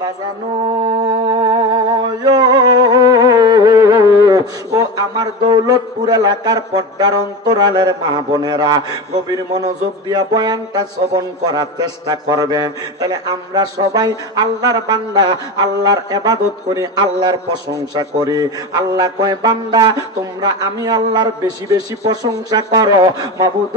বাজানো ও আমার দৌলতপুর এলাকার পর্দার অন্তরালের মা বোনেরা, গভীর মনোযোগ দিয়া বয়ানটা শ্রবণ করার চেষ্টা করবেন। তাহলে আমরা সবাই আল্লাহর বান্দা, আল্লাহর ইবাদত করি, আল্লাহর প্রশংসা করি। আল্লাহ কয়, বান্দা তোমরা আমি আল্লাহর বেশি বেশি প্রশংসা করো। মাবুদ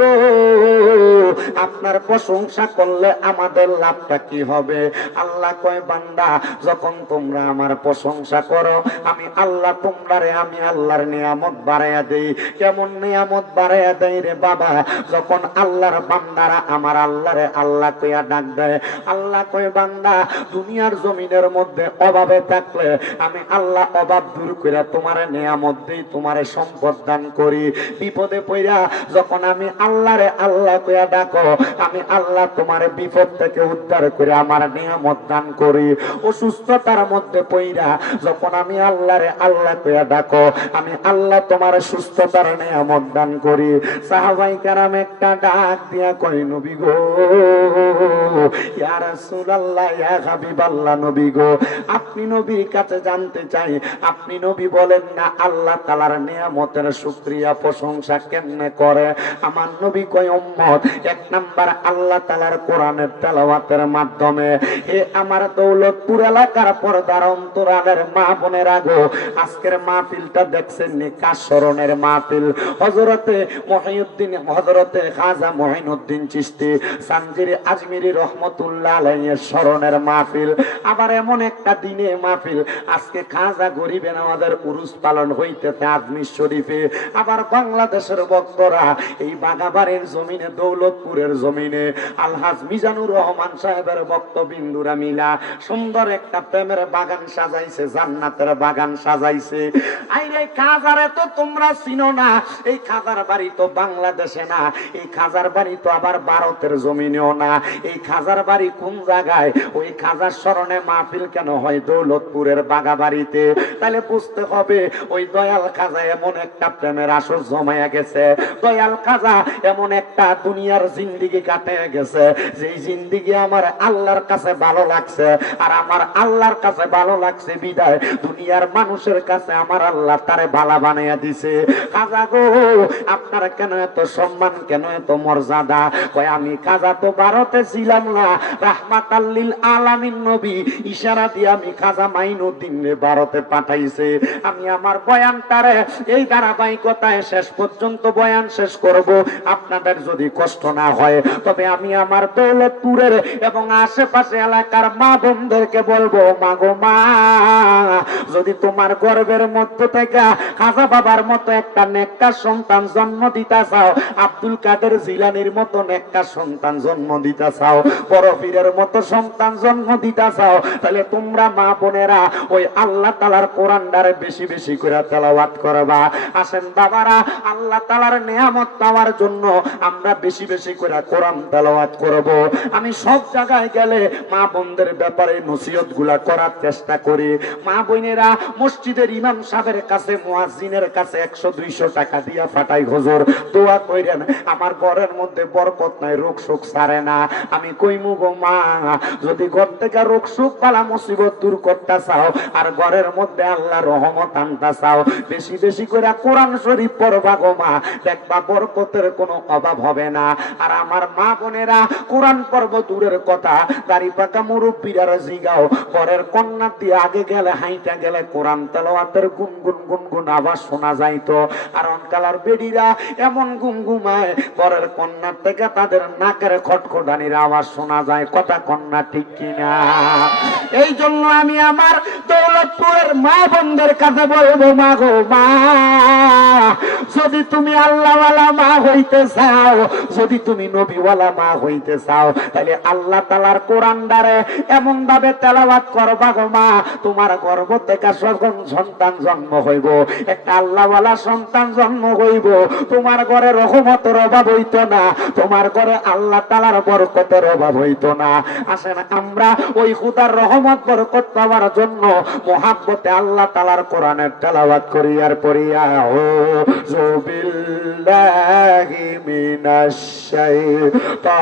আপনার প্রশংসা করলে আমাদের লাভটা কি হবে? আল্লাহ কয়, বান্দা যখন তোমরা আমার প্রশংসা করো, আমি আল্লাহ তোমরারে আমি আল্লাহর নিয়ামত বাড়াইয়া দেই। কেমন নিয়ামত বাড়াইয়া দেই রে বাবা? যখন আল্লাহর বান্দারা আমার আল্লাহরে আল্লাহ কইয়া ডাক দেয়। আল্লাহ কয়, বান্দা দুনিয়ার জমিনের মধ্যে অভাবে থাকলে আমি আল্লাহ অভাব দূর করে তোমারে নিয়ামত দেই, তোমারে সম্পদ দান করি। বিপদে পইরা যখন আমি আল্লাহরে আল্লাহ কইয়া ডাকো, আমি আল্লাহ তোমারে বিপদ থেকে উদ্ধার করে আমার নিয়ামত দান করি। অসুস্থতার মধ্যে পইরা যখন আমি আল্লাহরে আল্লাহ কইয়া ডাকো, আমি আল্লাহ তোমার সুস্থতার নিয়ামত দান করি। সাহাবায়ে কেরাম একটা ডাক দিয়া কই, নবী গো, ইয়া রাসূলুল্লাহ, ইয়া হাবিবাল্লাহ, নবী গো, আপনি নবীর কাছে জানতে চাই, আপনি নবী বলেন না আল্লাহ তাআলার নিয়ামতের শুকরিয়া প্রশংসা কেমনে করে? আমার নবী কয়, উম্মত, এক নাম্বার আল্লাহ তাআলার কোরআনের তেলাওয়াতের মাধ্যমে। হে আমার দৌলতপুর এলাকার পর্দার অন্তরালের মা বোনেরা গো, আজকের মাহফিলটা দেখছেন নি? কার স্মরণের মাহফিল? হযরতে খাজা মঈনুদ্দিন চিশতি সানজিরি আজমিরি রহমতুল্লাহ আলাইহির স্মরণের মাহফিল। আবার এমন একটা দিনে মাহফিল, আজকে খাজা গরিবে নওয়াজের উরুস পালন হইতেছে আজমির শরীফে। আবার বাংলাদেশের ভক্তরা এই বাগাবাড়ির জমিনে, দৌলতপুরের জমিনে আলহাজ মিজানুর রহমান সাহেবের ভক্তবিন্দুরা মিলা সুন্দর একটা প্রেমের বাগান সাজাইছে, জান্নাতের বাগান সাজাইছে। আইরে খাজারে তো তোমরা চিনো না, এই খাজার বাড়ি তো বাংলাদেশে না, এই খাজার বাড়ি তো আবার ভারতের জমিনেও না। এই খাজার বাড়ি কোন জায়গায়? ওই খাজার স্মরণে মাহফিল কেন হয় দৌলতপুরের বাগাবাড়িতে? তাহলে বুঝতে হবে ওই দয়াল খাজা এমন একটা প্রেমের আসর জমাইয়া গেছে, দয়াল খাজা এমন একটা দুনিয়ার জিন্দিগি কাটিয়ে গেছে, যেই জিন্দিগি আমার আল্লাহর কাছে ভালো লাগছে। আর আমার আল্লাহর কাছে ভালো লাগছে বিদায় দুনিয়ার মানুষের কাছে আমার আল্লাহ তারে ভালো বানাইয়া দিছে। খাজা গো, আপনার কেন এত সম্মান, কেন এত মর্যাদা? কয়, আমি খাজা তো ভারতে ছিলাম না, রাহমাতাল লিল আলামিন নবী ইশারা দিয়ে আমি খাজা মাইনুদ্দিন ভারতে পাঠাইছে। আমি আমার বয়ানটারে এই ধারাবাহিকতায় শেষ পর্যন্ত বয়ান শেষ করব। আপনাদের যদি কষ্ট না হয়, তবে আমি আমার দৌলতপুরের এবং আশেপাশে এলাকার মা বোনদেরকে বলবো, মা গো মা, যদি তোমার গর্বের মধ্যে থেকে খাজা বাবার মতো একটা নেককার সন্তান জন্ম দিতে চাও, আব্দুল কাদের জিলানির মতো নেককার সন্তান জন্ম দিতে চাও, বড় পীরের মতো সন্তান জন্ম দিতে চাও, তাহলে তোমরা মা বোনেরা ওই আল্লাহ তাআলার কোরআনটারে বেশি বেশি করে তেলাওয়াত করবা। আসেন বাবারা, আল্লাহ তাআলার নিয়ামত পাওয়ার জন্য আমরা বেশি বেশি করে কোরআন তেলাওয়াত করব। আমি সব জায়গায় গেলে মা বোনদের ব্যাপারে নসিহত গুলা করার চেষ্টা করি। মা বোনেরা মসজিদের ইমাম সাহেবের কাছে, মুয়াজ্জিনের কাছে 100-200 টাকা দিয়া ফাটাই, হুজুর দোয়া কইরেন, আমার ঘরের মধ্যে বরকত নাই, রোগ শোক ছাড়ে না। আমি কইমু গো মা, যদি ঘর থেকে রোগ শোক বালা মুসিবত দূর করতে চাও আর ঘরের মধ্যে আল্লাহ রহমত আনতে চাও, বেশি বেশি করে কোরআন শরীফ পড়বা গো মা, দেখবা বরকতের কোনো অভাব হবে না। আর আমার মা বোনেরা কোরআন পড়ব দূরের কথা, দাড়ি পাকা মুরব্বীরা জিগাও, ঘরের কন্যা দিয়ে আগে গেলে, হাইটা গেলে কোরআন তেলাওয়াতের গুনগুন গুনগুন আওয়াজ শোনা যাইতো। আর অনকালার বেডিরা এমন গুমগুমায়, ঘরের কন্যার থেকে তাদের নাকের খটখটানির আওয়াজ শোনা যায়। কথা কন্যা ঠিক কিনা? এই জন্য আমি আমার দৌলতপুরের মা বোনদের কাছে বলবো, মা গো মা, যদি তুমি আল্লাহওয়ালা মা হইতে চাও, যদি তুমি নবীওয়ালা মা হইতে চাও, তাহলে আল্লাহ তাআলার কোরআনটারে এমন ভাবে তেলাওয়াত করবা গো মা, তোমার গর্ভ থেকে যখন সন্তান জন্ম হইব, একটা আল্লাহওয়ালা সন্তান জন্ম হইব, তোমার ঘরে রহমতের অভাব হইতো না, তোমার ঘরে আল্লাহ তাআলার বরকতের অভাব হইতো না। আসেন আমরা ওই খোদার রহমত বরকত পাওয়ার জন্য মুহাব্বতে আল্লাহ তাআলার কোরআনের তেলাওয়াত করি। আর পড়িয়া আউযু বিল্লাহি মিনাশ শাইতানির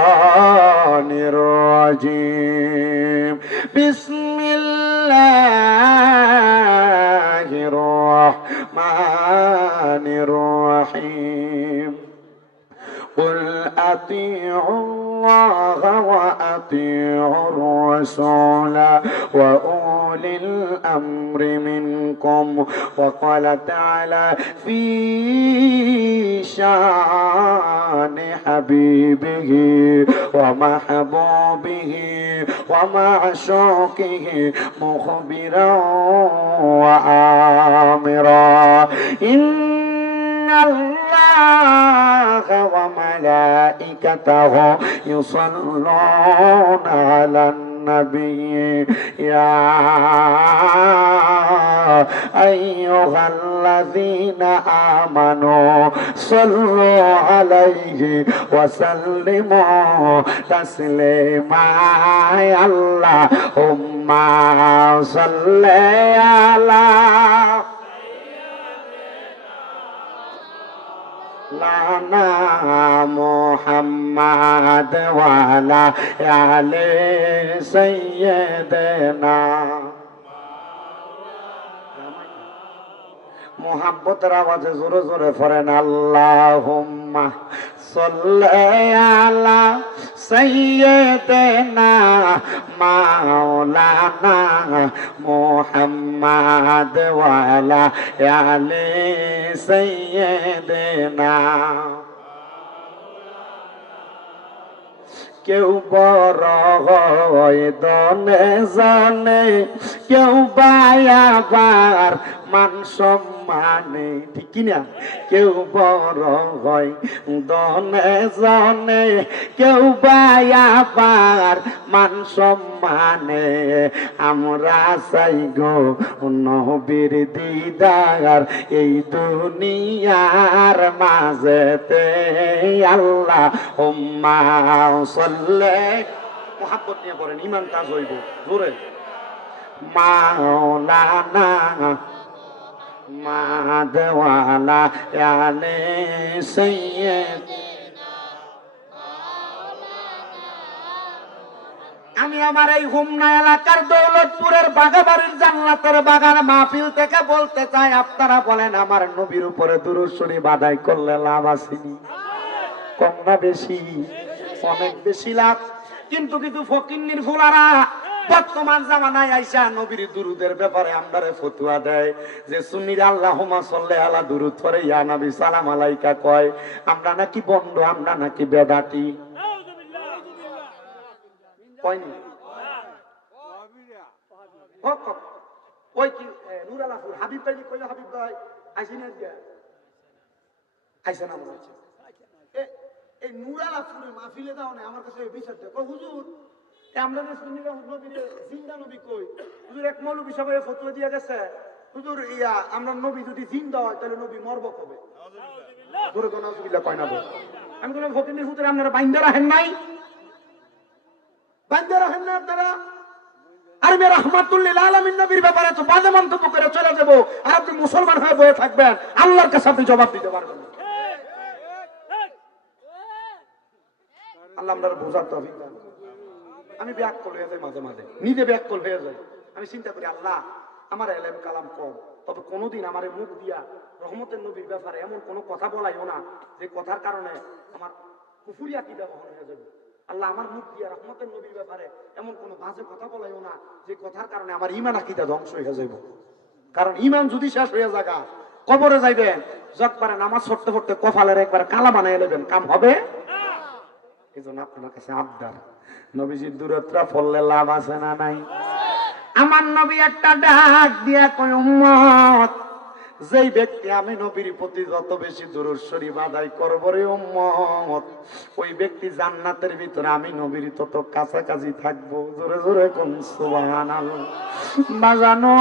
রাজিম, বিসমিল্লাহ বিসমিল্লাহির রহমানির রহিম قل أطيعوا الله وأطيعوا الرسول وأولي الأمر منكم وقال تعالى في شان حبيبه ومحبوبه ومعشوقه مخبرا وآمرا إن الله وملائكته يصلون على النبي يا أيها الذين آمنوا صلوا عليه وسلموا تسليما اللهم صل على লানা মুহাম্মাদ ওয়ালা আলে সাইয়্যিদানা মোহাব্বতের আওয়াজে জোরে জোরে পড়েন আল্লাহুম্মা সাল্লি আলা সাইয়্যিদিনা মাওলানা মুহাম্মাদ ওয়ালা আলে সাইয়্যিদিনা কেউ বড় হয় দনে জানে কেউ বায়াবার মান সম্মানে ঠিক কিনা কেউ বড় হয় দনে জানে কেউ বায়াবার মান সম্মানে আমরা চাই গো নবীর দিদার এই দুনিয়ার মাঝেতে আল্লাহ হুম্মা সাল্লি মুহাব্বত নিয়ে পড়েন ঈমান কাজ হইব জোরে মাওলানা মাদওয়ালা আলে সাইয়্যিদিনা আমি আমার এই হোমনা এলাকার দৌলতপুরের বাগাবাড়ির জান্নাতের বাগান মাহফিল থেকে বলতে চাই আপনারা বলেন আমার নবীর উপরে দুরূদ শরীফ আদায় করলে লাভ আসেনি কম না বেশি অনেক বেশি লাভ কিন্তু কিছু ফকিন্নির ফুলারা বর্তমান জামানায় আইসা নবীর দুরুদের ব্যাপারে আমরারে ফতোয়া দেয় যে সুন্নিরা আল্লাহুম্মা সাল্লি আলা দুরুদ পড়ে ইয়া নবী সালাম আলাইকা কয় আমরা নাকি বন্ড আমরা নাকি বেদাতি কয়নি ওই কি নূর আলাপুর হাবিব ভাই কইলো হাবিব ভাই আইছি না দিয়া আইছে না মনে হচ্ছে এই নূর আলাপুরে মাহফিলে দাও না আমার কাছে বিচার দেয় কই হুজুর আমরা যে সুন্নিরা নবীরে জিন্দা নবী কই হুজুর এক মৌলবী সবাই ফতোয়া দিয়া গেছে হুজুর ইয়া আমরা নবী যদি জিন্দা হয় তাহলে নবী মরব কবে ধরে কোন নাউজুবিল্লাহ কয় না বল আমি বললাম ফকিনের হুজুর আপনারা বাইন্দা রাখেন নাই বাইন্দা রাখেন না আপনারা আর আমি রাহমাতুল লিল আলামিন নবীর ব্যাপারে তো বাজে মন্তব্য করে চলে যাব আর আপনি মুসলমান হয়ে বসে থাকবেন আল্লাহর কাছে আপনি জবাব দিতে পারবেন না আল্লাহ আমাদের বোঝার তৌফিক দান আমি ব্যাকল হয়ে যাই মাঝে মাঝে নিজে ব্যাকল হয়ে যাই আমি চিন্তা করি আল্লাহ আমার এলেম কালাম কম তবে কোনোদিন আমার মুখ দিয়া রহমতের নবীর ব্যাপারে এমন কোনো কথা বলাইও না যে কথার কারণে আমার কুফরি আকীদা বহন হয়ে যাবে আল্লাহ আমার মুখ দিয়া রহমতের নবীর ব্যাপারে এমন কোনো বাজে কথা বলাইও না যে কথার কারণে আমার ঈমান আকীদা ধ্বংস হয়ে যাবে কারণ ঈমান যদি শেষ হয়ে যাগা কবরে যাইবেন যত পারে নামাজ পড়তে পড়তে কপালের একবার কালা বানাই নেবেন কাম হবে এই জন্য আপনার কাছে আবদার নবীজির দূরত্রা ফললে লাভ আছে না নাই আমার নবী একটা ডাক দিয়া কই উম্মত যেই ব্যক্তি আমি নবীর প্রতি যত বেশি দুরূদ শরীফ আদায় করব রে উম্মত ওই ব্যক্তি জান্নাতের ভিতরে আমি নবীর তত কাছাকাছি থাকবো জোরে জোরে কোন সুবহানাল্লাহ বাজানো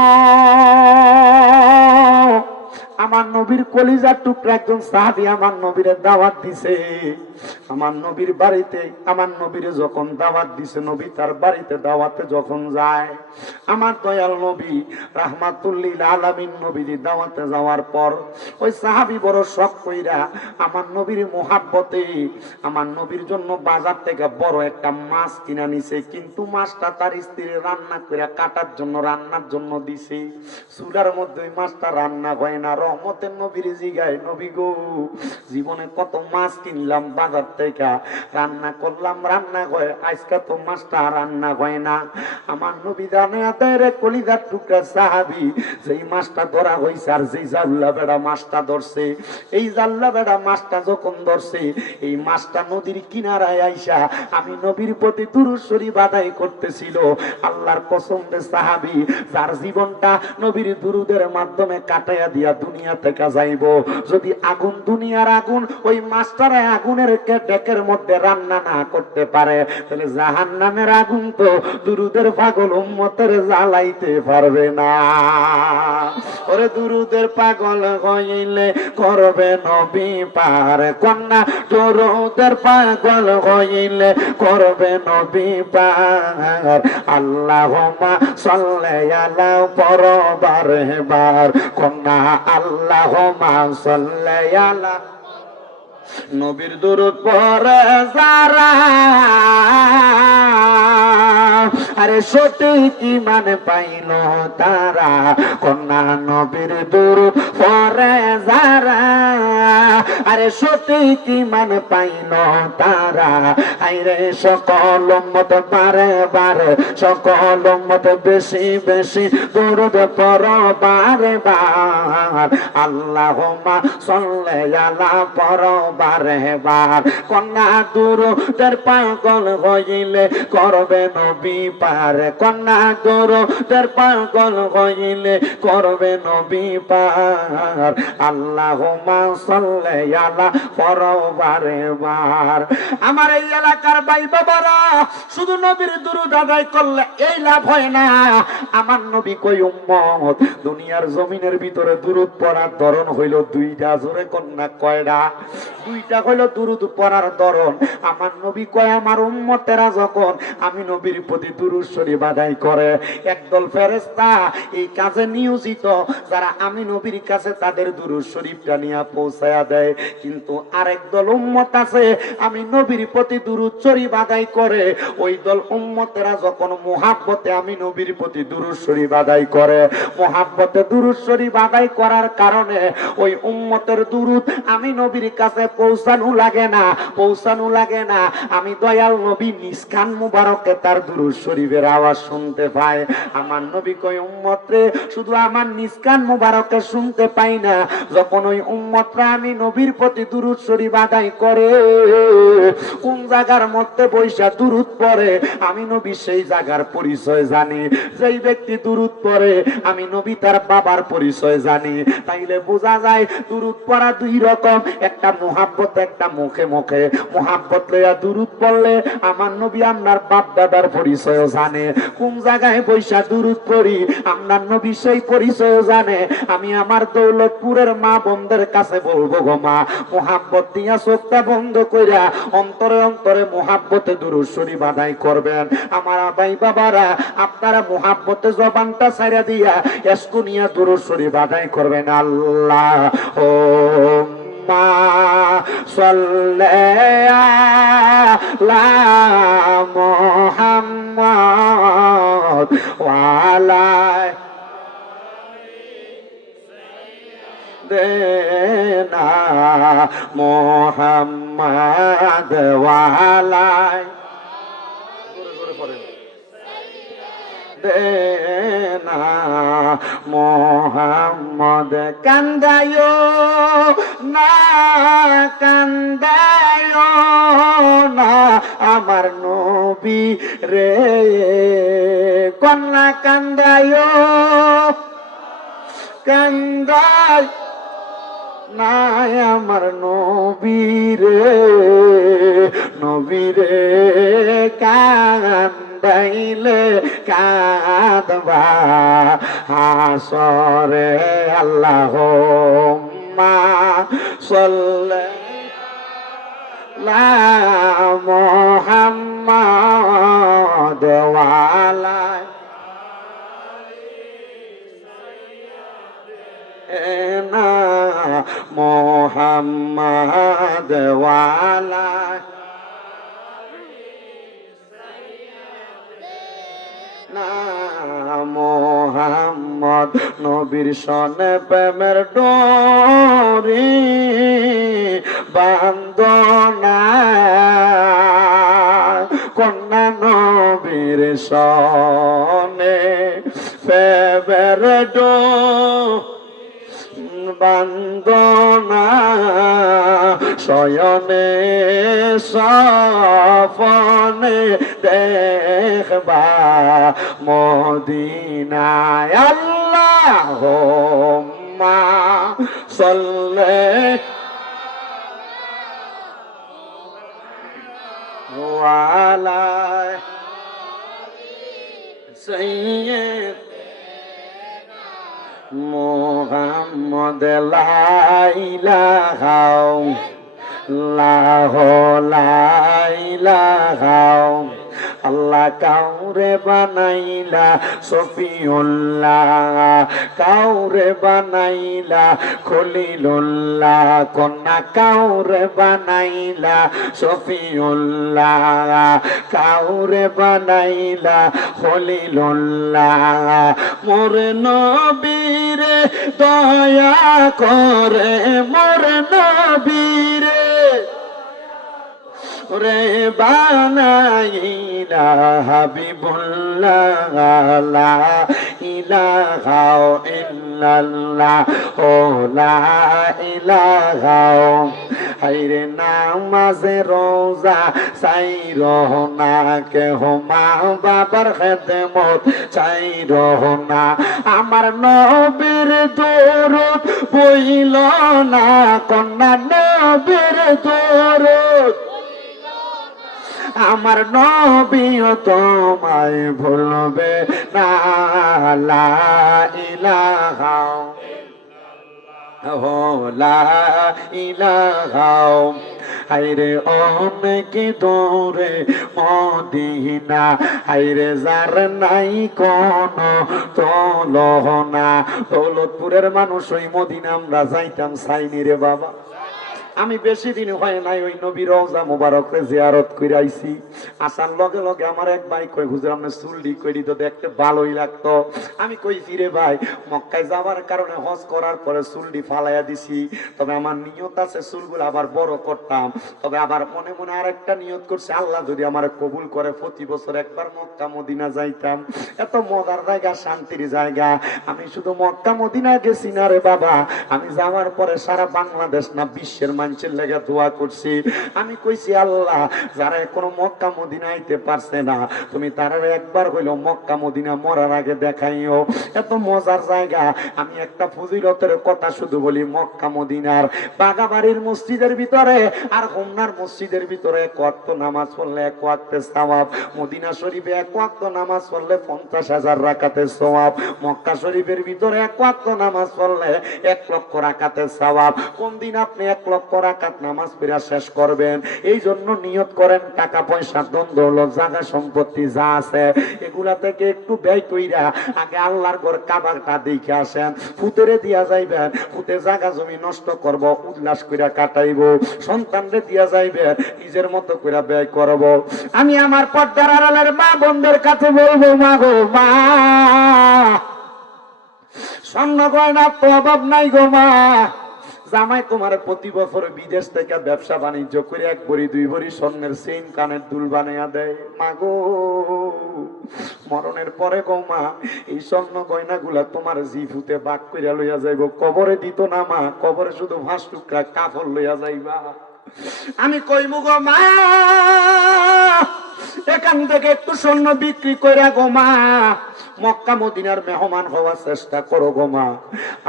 আমার নবীর কলিজার টুকরা একজন সাহাবী আমার নবীরে দাওয়াত দিছে। আমার নবীর বাড়িতে আমার নবীরে যখন দাওয়াত দিছে, নবী তার বাড়িতে দাওয়াতে যখন যায়, আমার দয়াল নবী রাহমাতুল্লিল আলামিন নবীর দাওয়াতে যাওয়ার পর ওই সাহাবী বড় শখ কইরা আমার নবীর মোহাব্বতে আমার নবীর জন্য বাজার থেকে বড় একটা মাছ কিনা নিছে। কিন্তু মাছটা তার স্ত্রী রান্না করে কাটার জন্য রান্নার জন্য দিছে। চুলার মধ্যে ওই মাছটা রান্না হয় না। রহমতের নবীর জিগায়, নবী গো, জীবনে কত মাছ কিনলাম বাজার থেকে, রান্না করলাম রান্না হয়, আজকে তো মাছটা রান্না হয় না। আমার নবী জানে আদের কলিজার টুকরা সাহাবী যেই মাছটা ধরা হইছে আর যেই জাল্লা বেড়া মাছটা ধরছে, এই জাল্লা বেড়া মাছটা যখন ধরছে, এই মাছটা নদীর কিনারায় আইসা আমি নবীর প্রতি দুরূদ শরীফ আদায় করতেছিল। আল্লাহর কসম রে সাহাবী, যার জীবনটা নবীর দুরুদের মাধ্যমে কাটাইয়া দিয়া দুনিয়া থেকে যাইব, যদি আগুন দুনিয়ার আগুন ওই মাছটার আগুনের ডেকের মধ্যে রান্না না করতে পারে, তাহলে জাহান্নামের আগুন তো দুরুদের পাগল উম্মতের জ্বালাইতে পারবে না। ওরে দুরুদের পাগল হইলে করবে নবী পার কন্যা, দুরুদের পাগল হইলে করবে নবী পার। আল্লাহুম্মা সাল্লি আলা পরবার বার কন্যা, আল্লাহুম্মা সাল্লি আলা। নবীর দুরূদ পড়ে যারা আরে সঠিক ঈমান পাইল তারা, কন্যা নবীর দুরূদ পড়ে যারা আরে সঠিক ঈমান পাইল তারা। আইরে সকল উম্মত বারে বারে, সকল উম্মত বেশি বেশি দুরূদ পড়ো বারে বার। আল্লাহুম্মা সাল্লি আলা পড়ো বারে বার কন্যা, দুরূদের পাগল হইলে করবে নবী পার কন্যা, দুরূদের পাগল হইলে করবে নবী পার। আল্লাহুম্মা সাল্লি আলা পড়ো বারে বার। আমার এই এলাকার ভাই বাবারা, শুধু নবীর দুরূদ আদায় করলে এই লাভ হয় না। আমার নবী কই উম্মত, দুনিয়ার জমিনের ভিতরে দুরূদ পড়ার ধরন হইল দুইটা। জোরে কন্যা কয়টা? দুইটা হইল দুরূদ পড়ার ধরন। আমার নবী কয় আমার উম্মতেরা যখন আমি নবীর প্রতি দুরূদ শরীফ আদায় করে, একদল ফেরেশতা এই কাজে নিয়োজিত, যারা আমি নবীর কাছে তাদের দুরূদ শরীফটা নিয়ে পৌঁছায়া দেয়। কিন্তু আরেক দল উম্মত আছে আমি নবীর প্রতি দুরূদ শরীফ আদায় করে, ওই দল উম্মতেরা যখন মুহাব্বতে আমি নবীর প্রতি দুরূদ শরীফ আদায় করে, মুহাব্বতে দুরূদ শরীফ আদায় করার কারণে ওই উম্মতের দুরূদ আমি নবীর কাছে পৌঁছানো লাগে না, পৌঁছানো লাগে না। আমি দয়াল নবী নিষ্কান মুবারকে তার দুরূদ শরীফের আওয়াজ শুনতে পাই। আমার নবী কই উম্মত রে, শুধু আমার নিষ্কান মুবারকে শুনতে পাই না, যখন ওই উম্মতরা আমি নবীর প্রতি দুরূদ শরীফ আদায় করে, কোন জায়গার মধ্যে বৈশা দুরূদ পড়ে আমি নবী সেই জায়গার পরিচয় জানি। যেই ব্যক্তি দুরূদ পড়ে আমি নবী তার বাবার পরিচয় জানি। তাইলে বোঝা যায় দুরূদ পড়া দুই রকম, একটা মুহাব্বত, একটা মুখে মুখে। মুহাব্বত লইয়া দুরূদ পড়লে আমার নবী আপনার বাপ দাদার পরিচয় জানে। কোন জায়গায় বৈশা দুরূদ পড়ি আপনার নবী সেই পরিচয় জানে। আমি আমার দৌলতপুরের মা বোনদের কাছে বলবো গো মা, মুহাব্বত দিয়া চোখটা বন্ধ কইরা অন্তরে অন্তরে মুহাব্বতে দুরূদ শরীফ আদায় করবেন। আমার ভাই বাবারা, আপনারা মুহাব্বতে জবানটা ছাইড়া দিয়া এসকুনিয়া দুরূদ শরীফ আদায় করবেন। আল্লাহ ও সাল্লি আলা মুহাম্মদ ওয়া আলা দেনা মুহাম্মদ ওয়া আলা দেনা মুহাম্মদ। কান্দায়ো না, কান্দায়ো না আমার নবী রে কন্যা, কান্দায়ো কান্দায় নাই আমার নবী রে, নবী রে কান্দাইলে কাঁদবা হাসরে আল্লাহুম্মা সাল্লি আলা মুহাম্মাদ ওয়া আলা মুহাম্মাদ ওয়া আলা মুহাম্মদ নবীর সনে প্রেমের ডোরি বান্দনা কন্যা নবীর সনে প্রেমের ডোরি বান্দনা শয়নে সফনে দেখবা মদিনায় আল্লাহুম্মা সাল্লি আলা সাইয়্যিদ মুহাম্মদ লা ইলাহা ইল্লাল্লাহ লা ইলাহা আল্লাহ কাউরে বানাইলা সফিউল্লাহ কাউরে বানাইলা খলিলুল্লাহ কন্যা কাউরে বানাইলা সফিউল্লাহ কাউরে বানাইলা খলিলুল্লাহ মোর নবীরে দয়া করে মোর নবীরে রে বানাইলা হাবিবুল্লাহ লা ইলাহা ইল্লাল্লাহ ও লা ইলাহা হাইরে নামাজে রোজা চাই রহনা কে মা বাবার খেদমত চাই রহনা আমার নবীর দরুদ বইল না কন্যা নবীর দরুদ আমার নবীও তোমায় ভুলবে না লা ইলাহা লা ইলাহা হাইরে অনেক দূরে মদিনা হাইরে যার নাই কোন তুলনা দৌলতপুরের মানুষ ওই মদিনা আমরা যাইতাম চাইনি রে বাবা আমি বেশি দিন হয় নাই ওই নবী রওজা মুবারকরে জিয়ারত করে আইছি আসার লগে লগে আমার এক ভাই কই হুজুর আপনি চুলডি কইরি তো দেখতে ভালোই লাগতো আমি কইছি রে ভাই মক্কায় যাওয়ার কারণে হজ করার পরে চুলডি ফালাইয়া দিছি তবে আমার নিয়ত আছে চুলগুলো আবার বড় করতাম তবে আবার মনে মনে আরেকটা নিয়ত করছে আল্লাহ যদি আমার কবুল করে প্রতি বছর একবার মক্কা মদিনা যাইতাম এত মজার জায়গা শান্তির জায়গা আমি শুধু মক্কা মদিনা গেছি না রে বাবা আমি যাওয়ার পরে সারা বাংলাদেশ না বিশ্বের মানুষের লেগে দোয়া করছি আমি কইছি আল্লাহ যারা এখনো মক্কা মদিনা আইতে পারছে না তুমি তারা একবার হইলো মক্কা মদিনা মরার আগে দেখাইও এত মজার জায়গা আমি একটা ফজিলতের কথা শুধু বলি মক্কা মদিনার বাগাবাড়ির মসজিদের ভিতরে আর হোমনার মসজিদের ভিতরে এক ওয়াক্ত নামাজ পড়লে এক ওয়াক্তে সওয়াব মদিনা শরীফে এক ওয়াক্ত নামাজ পড়লে 50,000 রাকাতের সওয়াব মক্কা শরীফের ভিতরে এক ওয়াক্ত নামাজ পড়লে 1 লক্ষ রাকাতের সওয়াব কোন দিন আপনি 1 লক্ষ রাকাত নামাজ পড়া শেষ করবেন এই জন্য নিয়ত করেন টাকা পয়সা ধন দৌলত জায়গা সম্পত্তি যা আছে এগুলা থেকে একটু ব্যয় কইরা আগে আল্লাহর ঘর কাবাটা দেখে আসেন ফুতেরে দিয়া যাইবেন ফুতে জায়গা জমি নষ্ট করব উল্লাস কইরা কাটাইবো সন্তানরে দিয়া যাইবেন নিজের মতো কইরা ব্যয় করব আমি আমার পর্দার আড়ালের মা বোনদের কাছে বলবো মা গো মা স্বর্ণ গয়না তো অভাব নাই গো মা জামাই তোমার প্রতি বছর বিদেশ থেকে ব্যবসা বাণিজ্য করে 1 ভরি 2 ভরি স্বর্ণের চেইন কানের দুল বানাইয়া দেয় মা গো মরণের পরে গো মা এই স্বর্ণ গয়না গুলা তোমার জিফুতে বাক কইরা লইয়া যাইব কবরে দিত না মা কবরে শুধু ভাস টুকরা কাপড় লইয়া যাইবা আমি কইমু গো মা এখান থেকে একটু স্বর্ণ বিক্রি করে গো মা মক্কা মদিনার মেহমান হওয়ার চেষ্টা করো গো মা।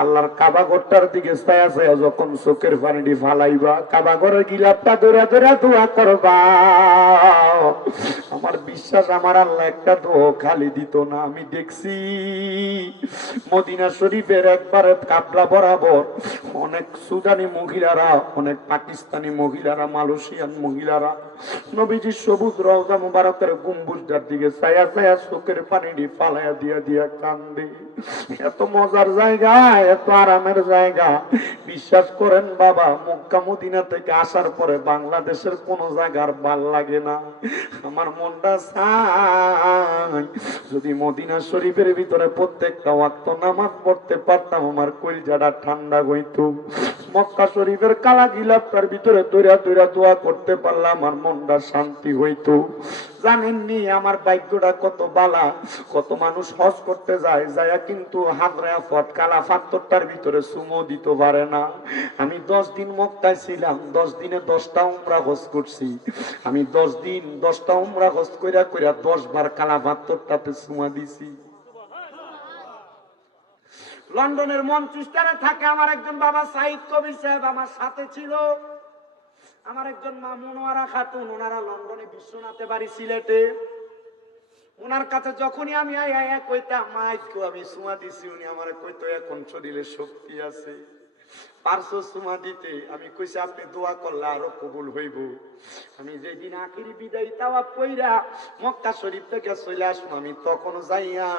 আল্লাহর কাবা ঘরটার দিকে ছায়া ছায়া যখন চোখের পানিটি ফালাইবা, কাবা ঘরের গিলাপটা ধরে ধরে দোয়া করবা। আমার বিশ্বাস আমার আল্লাহ একটা দোয়া খালি দিত না। আমি দেখছি মদিনা শরীফের একবারে কাবলা বরাবর অনেক সুদানি মহিলারা, অনেক পাকিস্তানি মহিলারা, মালয়েশিয়ান মহিলারা নবীজির সবুজ রওজা মুবারকের গম্বুজটার দিকে ছায়া ছায়া চোখের পানিটি ফালাইয়া দিয়া দিয়া কান্দে। এত মজার জায়গা, এত আরামের জায়গা। বিশ্বাস করেন বাবা, মক্কা মদিনা থেকে আসার পরে বাংলাদেশের কোন জায়গার ভাল লাগে না। আমার মনটা চায় যদি মদিনা শরীফের ভিতরে প্রত্যেকটা ওয়াক্ত নামাজ পড়তে পারতাম, আমার কলিজাটা ঠান্ডা হইতো। মক্কা শরীফের কালা গিলাপটার ভিতরে দৌড়া দৌড়া দোয়া করতে পারলাম, আমার মনটা শান্তি হইতো। জানেননি আমার ভাগ্যটা কত বালা। কত মানুষ হজ করতে যায়, যায় কিন্তু হাজরা আসওয়াদ কালা পাথরটার ভিতরে চুমো দিতে পারে না। আমি 10 দিন মক্কায় ছিলাম, 10 দিনে 10টা উমরা হজ করছি। আমি 10 দিন 10টা উমরা হজ কইরা কইরা 10 বার কালা পাথরটাতে চুমা দিছি। লন্ডনের মঞ্চেস্টারে থাকে আমার একজন বাবা সাইদ কবির সাহেব, আমার সাথে ছিল। আমার একজন মা মনোয়ারা খাতুন, ওনারা লন্ডনে বিশ্বনাথে বাড়ি সিলেটে। ওনার কাছে যখনই আমি আয়া কইতাম মা আজকে আমি চুমা দিছি, উনি আমার কইতো এখন শরীরে শক্তি আছে, পারছো চুমা দিতে। আমি কইছি আপনি দোয়া করলে আরো কবুল হইব। আমি যেদিন আখিরি বিদায় তাওয়াফ কইরা মক্কা শরীফ থেকে চলে আসবো, আমি তখন যাইয়া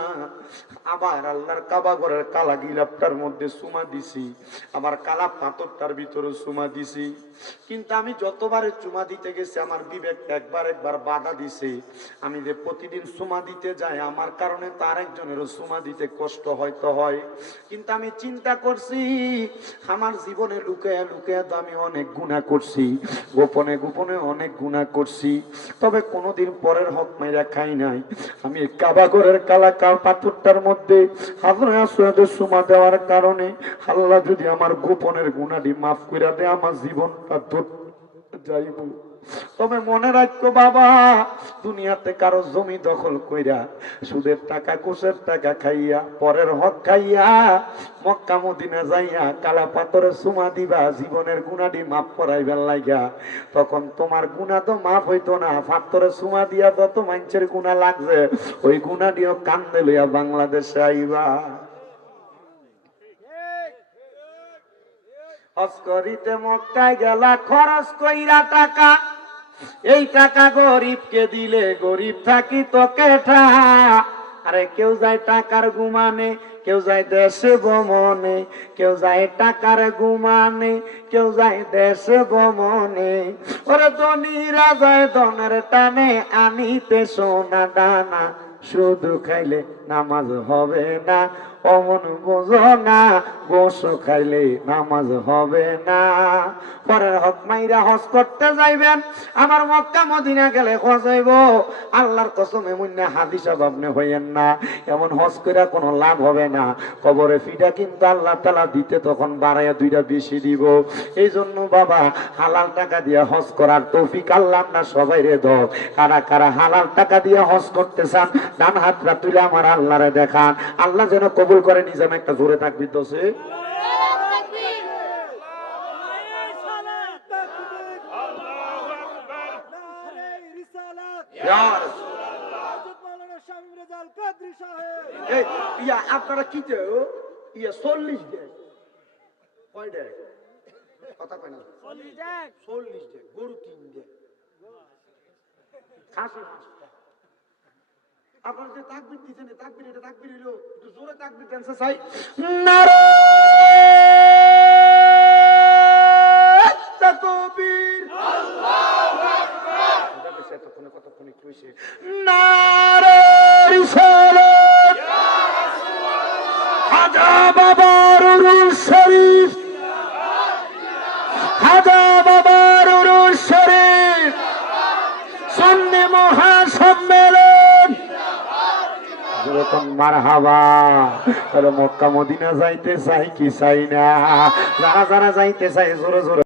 আবার আল্লাহর কাবা ঘরের কালা গিলাপটার মধ্যে চুমা দিছি, আবার কালা পাথরটার ভিতরে চুমা দিছি। কিন্তু আমি যতবারে চুমা দিতে গেছি আমার বিবেক একবার একবার বাধা দিছে। আমি যে প্রতিদিন চুমা দিতে যাই, আমার কারণে তার একজনেরও চুমা দিতে কষ্ট হয়তো হয়। কিন্তু আমি চিন্তা করছি আমার জীবনে লুকায়া লুকায়া তো আমি অনেক গুনাহ করছি, গোপনে গোপনে অনেক গুনাহ করছি, তবে কোনোদিন পরের হক মাইরা খাই নাই। আমি কাবা ঘরের কালা কাল পাথরটার মধ্যে হাজরা আসওয়াদের চুমা দেওয়ার কারণে আল্লাহ যদি আমার গোপনের গুনাহটি মাফ করে দেয়, আমার জীবনটা যাইব। তবে মনে রাখো বাবা, দুনিয়াতে কারো জমি দখল কইরা সুদের টাকা ঘুষের টাকা খাইয়া পরের হক খাইয়া মক্কা মদিনা যাইয়া কালা পাথরে চুমা দিবা জীবনের গুনাহটি মাফ করাইবার লাগা, তখন তোমার গুনাহ তো মাফ হইতো না। পাথরে চুমা দিয়া যত মানুষের গুনাহ লাগছে, ওই গুনাহটিও কান্দে লইয়া বাংলাদেশে আইবা। হজ করিতে মক্কায় গেলা খরচ কইরা টাকা, এই টাকা গরিবকে দিলে গরিব থাকি তো কেঠা। আরে কেউ যায় টাকার গুমানে, কেউ যায় দেশে ভ্রমণে, কেউ যায় টাকার গুমানে, কেউ যায় দেশে ভ্রমণে। ওরে ধনীরা যায় ধনের টানে, আনিতে সোনা দানা, শুধু খাইলে নামাজ হবে না, অমন বোঝো না, গোশ খাইলে নামাজ হবে না। পরের হক মাইরা হজ করতে যাইবেন, আমার মক্কা মদিনা গেলে হজ হইব। আল্লাহর কসম এমন না হাদিস আপনি হইয়েন না, এমন হজ করে কোনো লাভ হবে না। কবরে ফিটা কিন্তু আল্লাহ তাআলা দিতে তখন বাড়াইয়া 2টা বেশি দিব। এই জন্য বাবা হালাল টাকা দিয়ে হজ করার তৌফিক আল্লাহ না সবাই রে দাও। কারা কারা হালাল টাকা দিয়ে হজ করতে চান ডান হাতটা তুলে আমার আল্লাহরে দেখান, আল্লাহ যেন কবুল করে। নিজাম একটা জোরে তাকবীর দছে। আপনারা কি 40 ডেক কয় ডেক কথা কয় না, 40 ডেক গরু 3 ডেক খাসি 5টা। আপনারা যে তাকবীর দিচ্ছেন, তাকবীর এটা তাকবীর হইলো, একটু জোরে তাকবীর দেন চাই। নারে তাকবীর, আল্লাহু আকবার। কতক্ষণে কইছে নারে রিসালাত, ইয়া রাসূলুল্লাহ। হাজা বাবার উরুস শরীফ, হাজা বাবার উরুস শরীফ, সুন্নি মহাসম্মেলন। মারহাবা। মক্কা মদিনা যাইতে চাই কি চাই না, যারা যারা যাইতে চাই জোরে জোরে